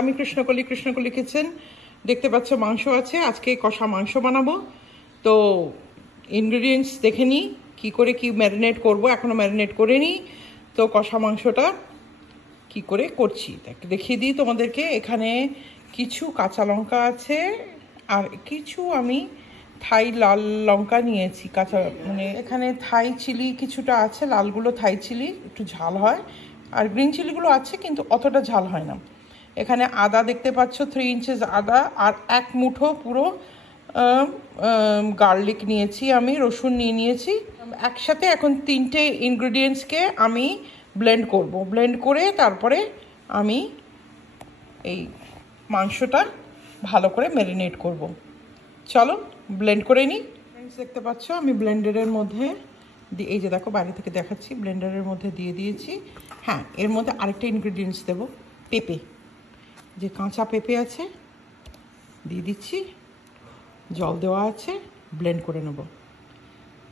আমি কৃষ্ণকলি কিচেন। দেখতে পাচ্ছ মাংস আছে, আজকে কষা মাংস বানাবো। তো ইনগ্রেডিয়েন্টস দেখে নিই কী করে কি ম্যারিনেট করব, এখনও ম্যারিনেট করে নিই। তো কষা মাংসটা কি করে করছি দেখিয়ে দিই তোমাদেরকে। এখানে কিছু কাঁচা লঙ্কা আছে আর কিছু আমি থাই লাল লঙ্কা নিয়েছি, কাঁচা মানে এখানে থাই চিলি কিছুটা আছে, লালগুলো থাই চিলি, একটু ঝাল হয়। আর গ্রিন চিলিগুলো আছে কিন্তু অতটা ঝাল হয় না। এখানে আদা দেখতে পাচ্ছ, 3 ইঞ্চেস আদা, আর 1 মুঠো পুরো গার্লিক নিয়েছি, আমি রসুন নিয়েছি একসাথে। এখন 3টে ইনগ্রেডিয়েন্টসকে আমি ব্লেন্ড করব। ব্লেন্ড করে তারপরে আমি এই মাংসটা ভালো করে ম্যারিনেট করব। চলো ব্লেন্ড করে নিই। দেখতে পাচ্ছ আমি ব্লেন্ডারের মধ্যে এই যে দেখো, বাইরে থেকে দেখাচ্ছি, ব্লেন্ডারের মধ্যে দিয়ে দিয়েছি। হ্যাঁ, এর মধ্যে আরেকটা ইনগ্রেডিয়েন্টস দেবো, পেঁপে, যে কাঁচা পেঁপে আছে দিয়ে দিচ্ছি। জল দেওয়া আছে, ব্লেন্ড করে নেব।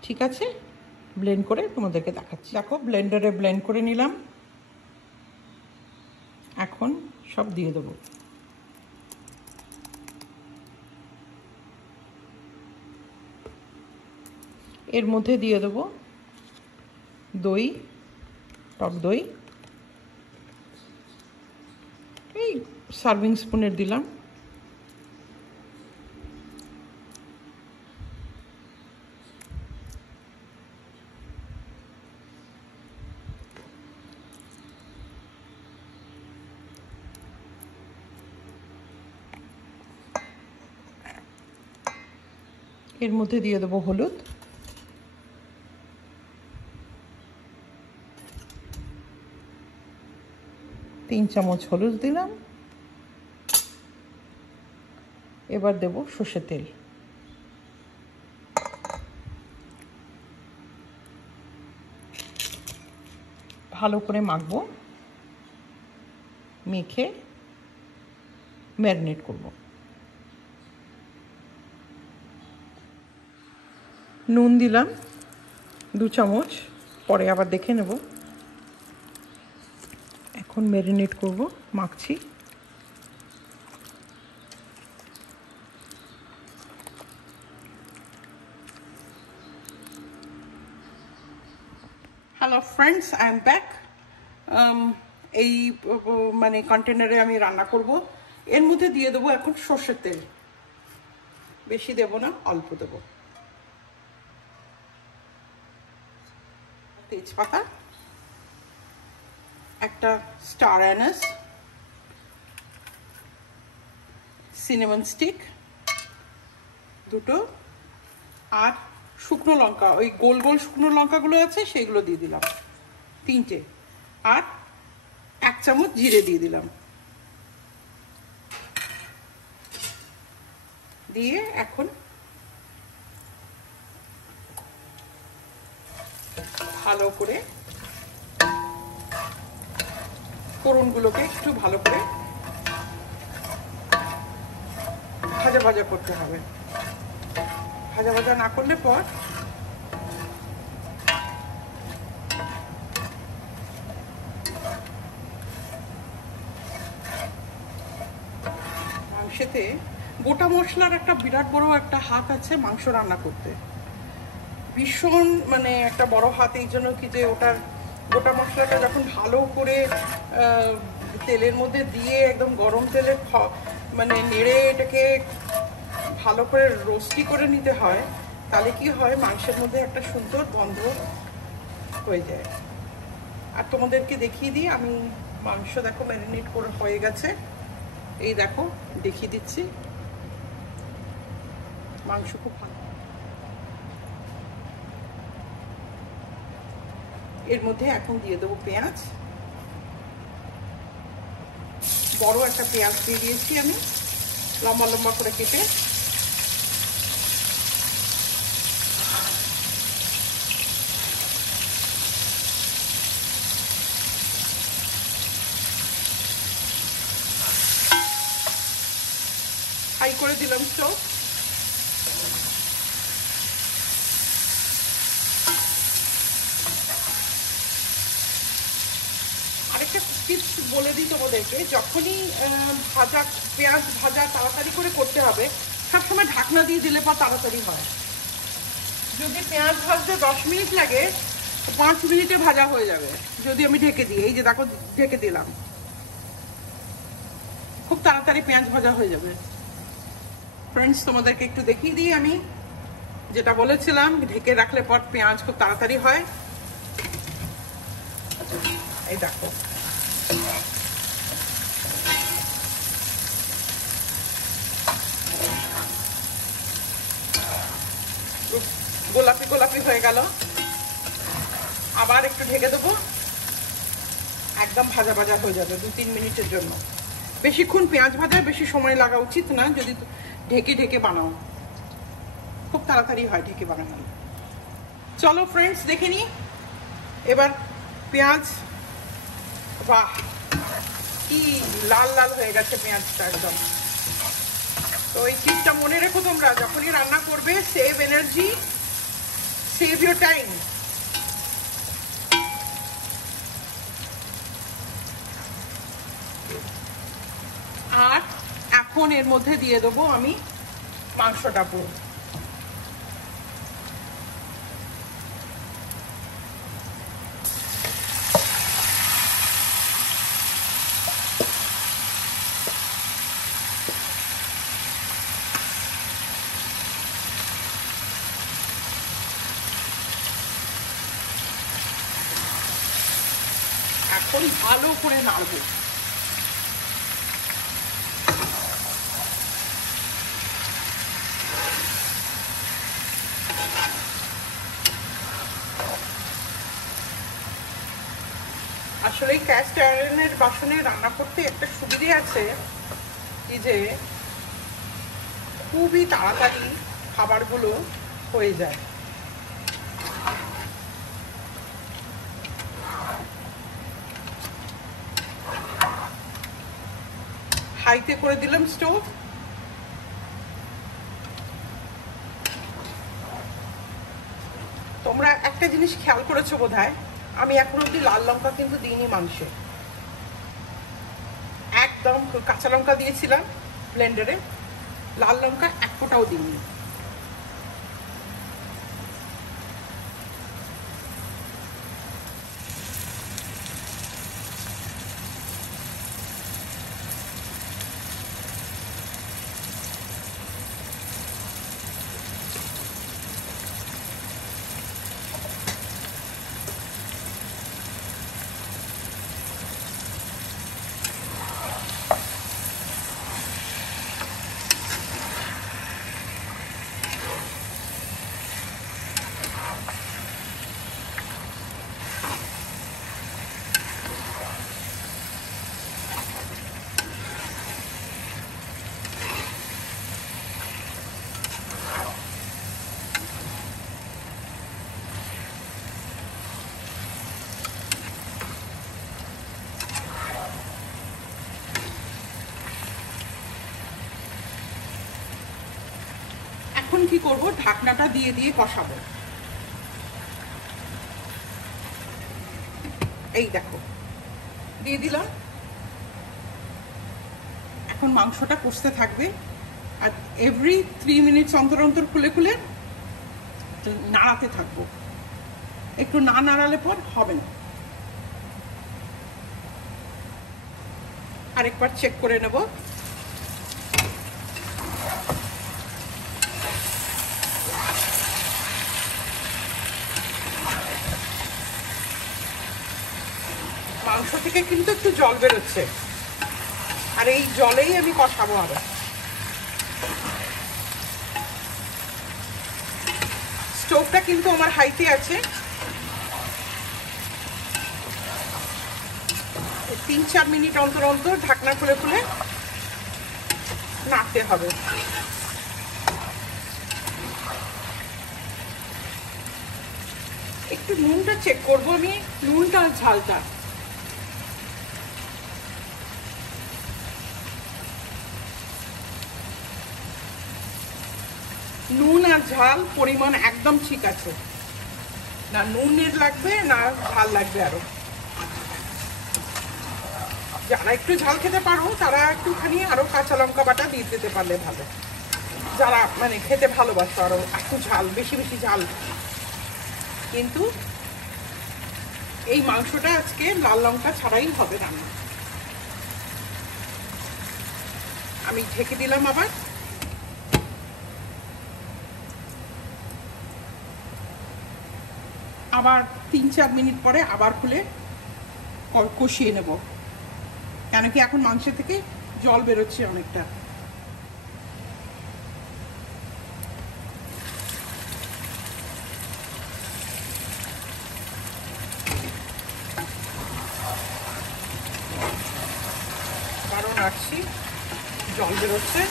ঠিক আছে, ব্লেন্ড করে তোমাদেরকে দেখাচ্ছি। দেখো ব্লেন্ডারে ব্লেন্ড করে নিলাম, এখন সব দিয়ে দেবো। এর মধ্যে দিয়ে দেবো দই, টক দই, এই সার্ভিং স্পুনের দিলাম। এর মধ্যে দিয়ে দেবো হলুদ, তিন চামচ হলুদ দিলাম। এবার দেব সর্ষের তেল। ভালো করে মাখবো, মেখে ম্যারিনেট করব। নুন দিলাম 2 চামচ, পরে আবার দেখে নেব। এখন ম্যারিনেট করব, মাখছি। Hello friends, I am back. এই মানে কন্টেনারে আমি রান্না করব। এর মধ্যে দিয়ে দেবো এখন সর্ষের তেল, বেশি দেব না, অল্প দেব। তেজপাতা, একটা স্টার অ্যানাস, সিনেমন স্টিক 2টো, আর শুকনো লঙ্কা, ওই গোল গোল শুকনো লঙ্কাগুলো আছে সেইগুলো দিয়ে দিলাম 3টে, আর 1 চামচ জিরে দিয়ে দিলাম। দিয়ে এখন ভালো করে ফোড়নগুলোকে একটু ভালো করে ভাজা ভাজা করতে হবে। ভাজা ভাজা না করলে পর মাংসেতে গোটা মশলার একটা বিরাট বড় একটা হাত আছে মাংস রান্না করতে, ভীষণ মানে একটা বড় হাত। এই জন্য কি যে ওটার গোটা মশলাটা যখন ভালো করে তেলের মধ্যে দিয়ে একদম গরম তেলে মানে নেড়ে এটাকে ভালো করে রোস্টি করে নিতে হয়, তাহলে কি হয় মাংসের মধ্যে একটা সুন্দর গন্ধ হয়ে যায়। আর তোমাদেরকে দেখিয়ে দিই, আমি মাংস দেখো ম্যারিনেট করে হয়ে গেছে। এই দেখো দেখিয়ে দিচ্ছি, মাংস খুব ভালো। এর মধ্যে এখন দিয়ে দেবো পেঁয়াজ, বড় একটা পেঁয়াজ দিয়ে দিয়েছি আমি, লম্বা লম্বা করে কেটে। হাই করে দিলাম স্টোভ। আরেকটা টিপস বলে দিই তোমাদেরকে, যখনই পেঁয়াজ ভাজা তাড়াতাড়ি করে করতে হবে, সবসময় ঢাকনা দিয়ে দিলে পর তাড়াতাড়ি হয়। যদি পেঁয়াজ ভাজতে 10 মিনিট লাগে, 5 মিনিটে ভাজা হয়ে যাবে যদি আমি ঢেকে দিই। এই যে দেখো, ঢেকে দিলাম, খুব তাড়াতাড়ি পেঁয়াজ ভাজা হয়ে যাবে। ফ্রেন্ডস, তোমাদেরকে একটু দেখিয়ে দিই, আমি যেটা বলেছিলাম, ঢেকে রাখলে পর পেঁয়াজ খুব তাড়াতাড়ি হয়। এই দেখো, গোলাপি গোলাপি হয়ে গেল। আবার একটু ঢেকে দেবো, একদম ভাজা ভাজা হয়ে যাবে 2-3 মিনিটের জন্য। বেশিক্ষণ পেঁয়াজ ভাজায় বেশি সময় লাগা উচিত না যদি ঢেকে ঢেকে বানাও, খুব তাড়াতাড়ি হয় ঢেকে বানানো। চলো ফ্রেন্ডস, দেখে নিই এবার পেঁয়াজ। বাহ, কি লাল লাল হয়ে গেছে পেঁয়াজটা একদম। তো এই টিপটা মনে রেখো তোমরা, যখনই রান্না করবে, save energy, save your time. আর এখন এর মধ্যে দিয়ে দেবো আমি মাংসটা পুরো। এখন ভালো করে নাড়বো। আসলে ক্যাস্ট আয়রনের বাসনে রান্না করতে একটা সুবিধে আছে, কি যে খুবই তাড়াতাড়ি খাবারগুলো হয়ে যায়। হাইতে করে দিলাম স্টোভ। তোমরা একটা জিনিস খেয়াল করেছো বোধহয়, আমি এখন অব্দি লাল লঙ্কা কিন্তু দিইনি মাংসে। একদম কাঁচা লঙ্কা দিয়েছিলাম ব্লেন্ডারে, লাল লঙ্কা এক ফোঁটাও দিইনি। এখন কি করব, ঢাকনাটা দিয়ে দিয়ে কষাবো। এই দেখো, দিয়ে দিলাম। এখন মাংসটা কষতে থাকবে, আর এভরি 3 মিনিটস অন্তর অন্তর খুলে খুলে নাড়াতে থাকবো। একটু না নাড়ালে পর হবে না। আরেকবার চেক করে নেব। মাংস থেকে কিন্তু একটু জল বেরোচ্ছে, আর এই জলেই আমি কষাবো আরো। স্টোভটা কিন্তু আমার হাইতে আছে। 3-4 মিনিট অন্তর অন্তর ঢাকনা খুলে খুলে নাড়তে হবে। একটু নুনটা চেক করবো আমি, নুনটা আর ঝালটা। নুন আর ঝাল পরিমাণ একদম ঠিক আছে, না নুনের লাগবে না ঝাল লাগবে আরো। যারা একটু ঝাল খেতে পারো তারা একটুখানি আরও কাঁচা লঙ্কা বাটা দিয়ে দিতে পারলে ভালো, যারা মানে খেতে ভালোবাসো আরও একটু ঝাল, বেশি বেশি ঝাল। কিন্তু এই মাংসটা আজকে লাল লঙ্কা ছাড়াই হবে রান্না। আমি ঢেকে দিলাম, আবার 3-4 মিনিট পরে আবার খুলে কষিয়ে নেব, কেন কি এখন মাংস থেকে জল বেরোচ্ছে অনেকটা। কারণ আসছি জল বেরোচ্ছে।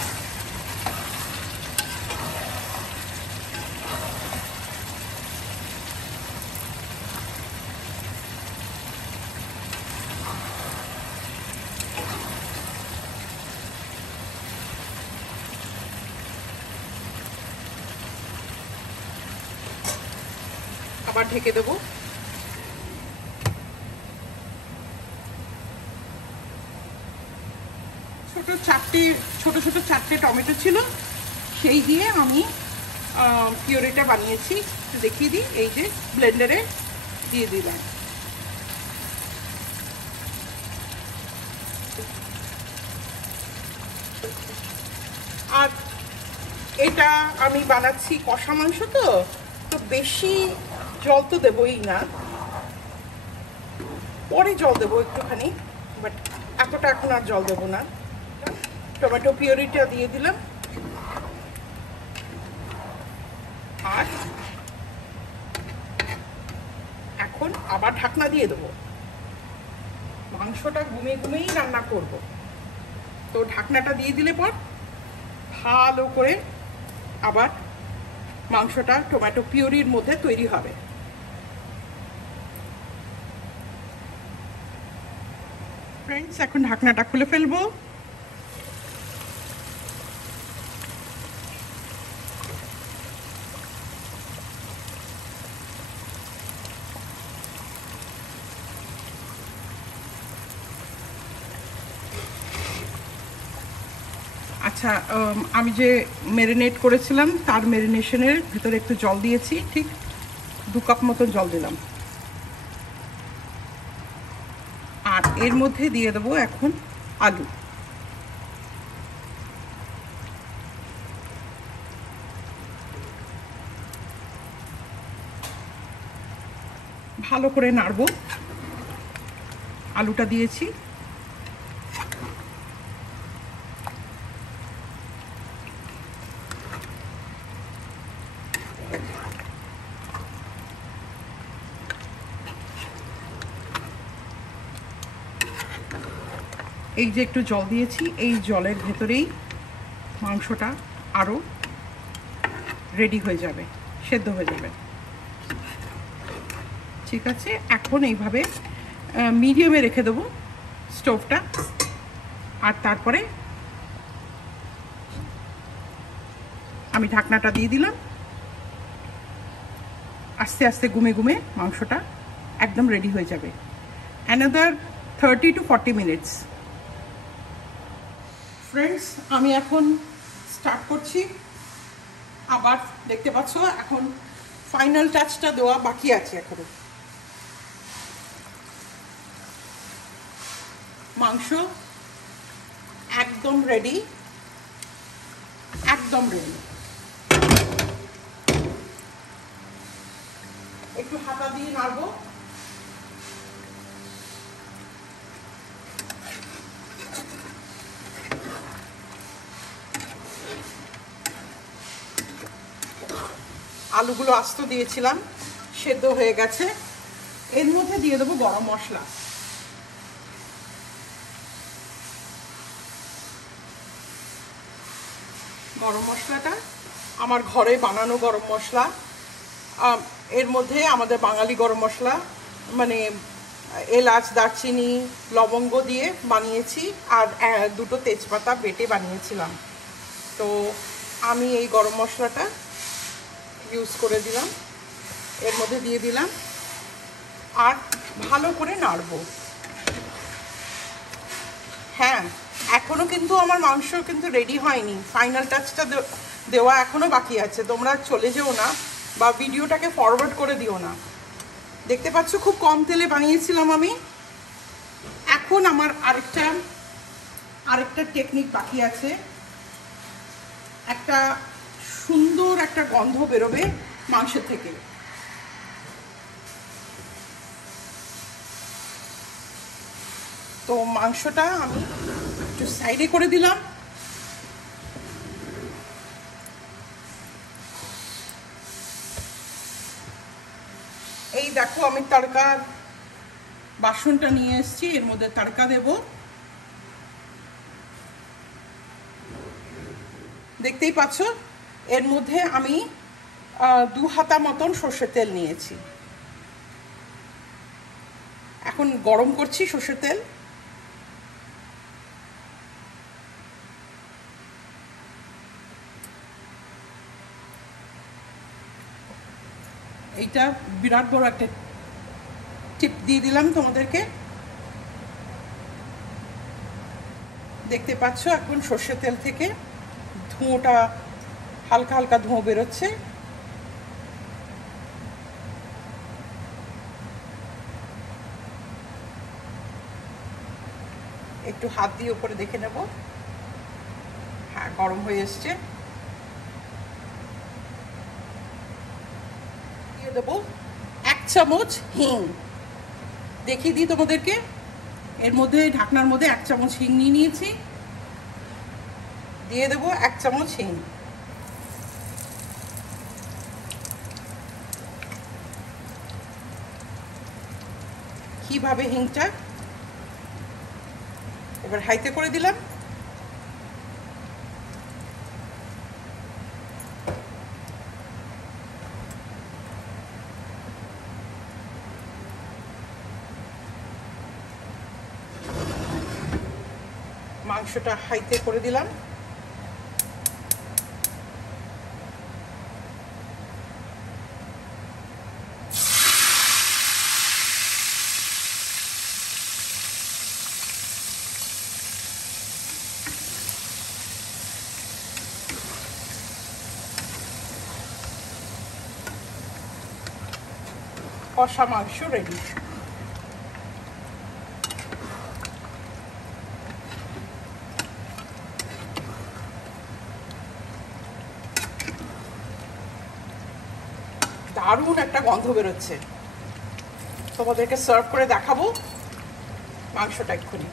আবার ঢেকে দেবো। ছোট ছোট চারটে টমেটো ছিল, সেই দিয়ে আমি পিউরিটা বানিয়েছি। দেখিয়ে দিই, এই যে ব্লেন্ডারে দিয়ে দিলাম। আর এটা আমি বানাচ্ছি কষা মাংস, তো বেশি জল তো দেবই না, পরে জল দেবো একটুখানি, বাট এতটা এখন আর জল দেবো না। টমেটো পিউরিটা দিয়ে দিলাম, আর এখন আবার ঢাকনা দিয়ে দেবো। মাংসটা ঘুমেই রান্না করব, তো ঢাকনাটা দিয়ে দিলে পর ভালো করে আবার মাংসটা টমেটো পিউরির মধ্যে তৈরি হবে। ফ্রেন্ডস, এখন ঢাকনাটা খুলে ফেলবো। আচ্ছা, আমি যে ম্যারিনেট করেছিলাম তার ম্যারিনেশনের ভিতরে একটু জল দিয়েছি, ঠিক 2 কাপ মতো জল দিলাম। আর এর মধ্যে দিয়ে দেবো এখন আলু। ভালো করে নাড়বো। আলুটা দিয়েছি, এই যে একটু জল দিয়েছি, এই জলের ভেতরেই মাংসটা আরও রেডি হয়ে যাবে, সেদ্ধ হয়ে যাবে। ঠিক আছে, এখন এইভাবে মিডিয়ামে রেখে দেবো স্টোভটা, আর তারপরে আমি ঢাকনাটা দিয়ে দিলাম। আস্তে আস্তে ঘুমে মাংসটা একদম রেডি হয়ে যাবে। Another 30 to 40 minutes. ফ্রেন্ডস, আমি এখন স্টার্ট করছি। আবার দেখতে পাচ্ছ এখন ফাইনাল টাচটা দেওয়া বাকি আছে এখনো। মাংস একদম রেডি, একদম রেডি। একটু হাতা দিয়ে নাড়বো। আলুগুলো আস্ত দিয়েছিলাম, সেদ্ধ হয়ে গেছে। এর মধ্যে দিয়ে দেবো গরম মশলা। গরম মশলাটা আমার ঘরে বানানো গরম মশলা। এর মধ্যে আমাদের বাঙালি গরম মশলা, মানে এলাচ, দারচিনি, লবঙ্গ দিয়ে বানিয়েছি, আর 2টো তেজপাতা বেটে বানিয়েছিলাম। তো আমি এই গরম মশলাটা ইউজ করে দিলাম, এর মধ্যে দিয়ে দিলাম, আর ভালো করে নাড়বো। হ্যাঁ, এখনো কিন্তু আমার মাংস কিন্তু রেডি হয়নি, ফাইনাল টাচটা দেওয়া এখনো বাকি আছে। তোমরা চলে যেও না বা ভিডিওটাকে ফরওয়ার্ড করে দিও না। দেখতে পাচ্ছ খুব কম তেলে বানিয়েছিলাম আমি। এখন আমার আরেকটা টেকনিক বাকি আছে। একটা সুন্দর একটা গন্ধ বেরোবে মাংস থেকে। তো মাংসটা আমি একটু সাইডে করে দিলাম। এই দেখো আমি তড়কার বাসনটা নিয়ে এসেছি, এর মধ্যে তড়কা দেব। দেখতেই পাচ্ছ এর মধ্যে আমি 2 হাতা মতন সর্ষের তেল নিয়েছি। এখন গরম করছি সর্ষের তেল। এইটা বিরাট বড় একটা টিপ দিয়ে দিলাম তোমাদেরকে। দেখতে পাচ্ছ এখন সর্ষের তেল থেকে ধোঁয়াটা হালকা হালকা ধোঁয়া বেরোচ্ছে। একটু হাত দিয়ে উপরে দেখে নেব। হ্যাঁ, গরম হয়ে এসছে। দিয়ে দেবো 1 চামচ হিং। দেখিয়ে দিই তোমাদেরকে। এর মধ্যে ঢাকনার মধ্যে 1 চামচ হিং নিয়ে নিয়েছি। দিয়ে দেবো 1 চামচ হিং। কিভাবে হিংটা এবার হাইতে করে দিলাম। মাংসটা হাইতে করে দিলাম। কষা মাংস রেডি। দারুণ একটা গন্ধ বেরোচ্ছে। তোমাদেরকে সার্ভ করে দেখাবো মাংসটা এক্ষুনি।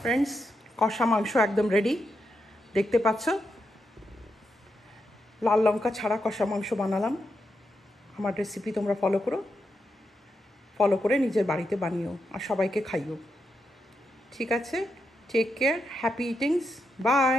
ফ্রেন্ডস, কষা মাংস একদম রেডি। দেখতে পাচ্ছ লাল লঙ্কা ছাড়া কষা মাংস বানালাম। আমার রেসিপি তোমরা ফলো করে নিজের বাড়িতে বানিও আর সবাইকে খাইও। ঠিক আছে, টেক কেয়ার, হ্যাপি ইটিংস, বাই।